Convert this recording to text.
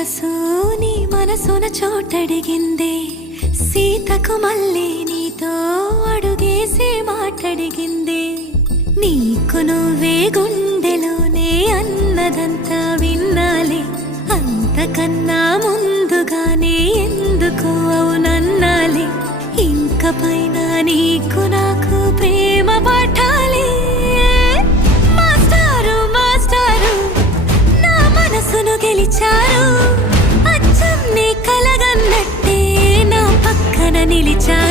మనసు నీ మనసున చోటడిగిందే, సీతకు మళ్ళీ నీతో అడుగేసి మాటడిగిందే. నీకు నువ్వే గుండెలోనే అన్నదంతా విన్నాలే, అంతకన్నా ముందుగానే ఎందుకు అవునన్నాలే. ఇంక పైన నీకు నాకు ప్రేమ పాఠాలే. మాస్టారు మాస్టారు నా మనసును గెలిచారు, అచ్చం నీ కలగన్నట్టే నా పక్కన నిలిచారు.